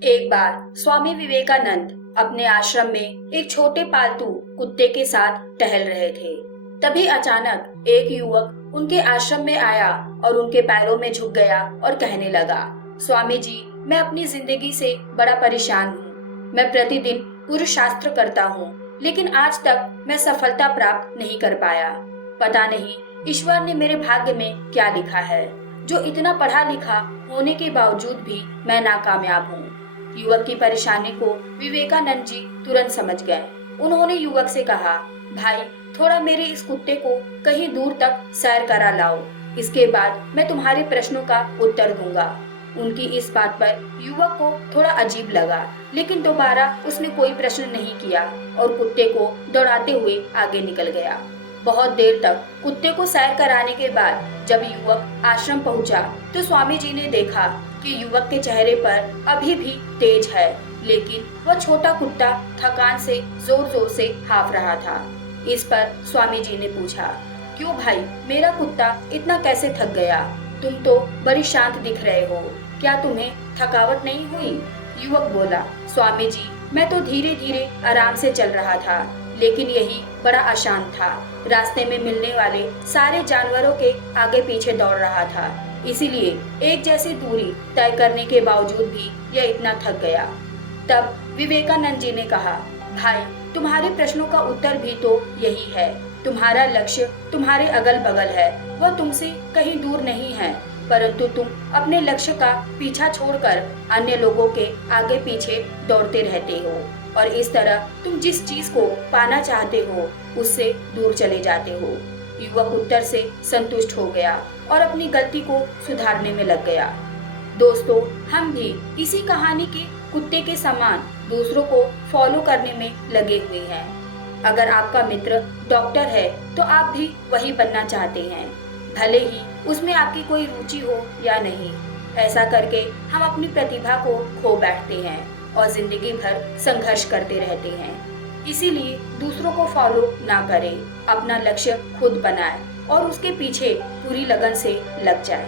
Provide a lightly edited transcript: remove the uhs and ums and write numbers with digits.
एक बार स्वामी विवेकानंद अपने आश्रम में एक छोटे पालतू कुत्ते के साथ टहल रहे थे। तभी अचानक एक युवक उनके आश्रम में आया और उनके पैरों में झुक गया और कहने लगा, स्वामी जी, मैं अपनी जिंदगी से बड़ा परेशान हूँ। मैं प्रतिदिन पुरुषार्थ करता हूँ, लेकिन आज तक मैं सफलता प्राप्त नहीं कर पाया। पता नहीं ईश्वर ने मेरे भाग्य में क्या लिखा है, जो इतना पढ़ा लिखा होने के बावजूद भी मैं नाकामयाब हूँ। युवक की परेशानी को विवेकानंद जी तुरंत समझ गए। उन्होंने युवक से कहा, भाई, थोड़ा मेरे इस कुत्ते को कहीं दूर तक सैर करा लाओ। इसके बाद मैं तुम्हारे प्रश्नों का उत्तर दूंगा। उनकी इस बात पर युवक को थोड़ा अजीब लगा, लेकिन दोबारा उसने कोई प्रश्न नहीं किया और कुत्ते को दौड़ाते हुए आगे निकल गया। बहुत देर तक कुत्ते को सैर कराने के बाद जब युवक आश्रम पहुंचा, तो स्वामी जी ने देखा कि युवक के चेहरे पर अभी भी तेज है, लेकिन वह छोटा कुत्ता थकान से जोर जोर से हाँफ रहा था। इस पर स्वामी जी ने पूछा, क्यों भाई, मेरा कुत्ता इतना कैसे थक गया? तुम तो बड़ी शांत दिख रहे हो, क्या तुम्हें थकावट नहीं हुई? युवक बोला, स्वामी जी, मैं तो धीरे धीरे आराम से चल रहा था, लेकिन यही बड़ा अशांत था। रास्ते में मिलने वाले सारे जानवरों के आगे पीछे दौड़ रहा था, इसीलिए एक जैसी दूरी तय करने के बावजूद भी यह इतना थक गया। तब विवेकानंद जी ने कहा, भाई, तुम्हारे प्रश्नों का उत्तर भी तो यही है। तुम्हारा लक्ष्य तुम्हारे अगल बगल है, वह तुमसे कहीं दूर नहीं है, परंतु तुम अपने लक्ष्य का पीछा छोड़कर अन्य लोगों के आगे पीछे दौड़ते रहते हो और इस तरह तुम जिस चीज को पाना चाहते हो उससे दूर चले जाते हो। युवक उत्तर से संतुष्ट हो गया और अपनी गलती को सुधारने में लग गया। दोस्तों, हम भी इसी कहानी के कुत्ते के समान दूसरों को फॉलो करने में लगे हुए हैं। अगर आपका मित्र डॉक्टर है तो आप भी वही बनना चाहते हैं, भले ही उसमें आपकी कोई रुचि हो या नहीं। ऐसा करके हम अपनी प्रतिभा को खो बैठते हैं और जिंदगी भर संघर्ष करते रहते हैं। इसीलिए दूसरों को फॉलो ना करें, अपना लक्ष्य खुद बनाएं और उसके पीछे पूरी लगन से लग जाएं।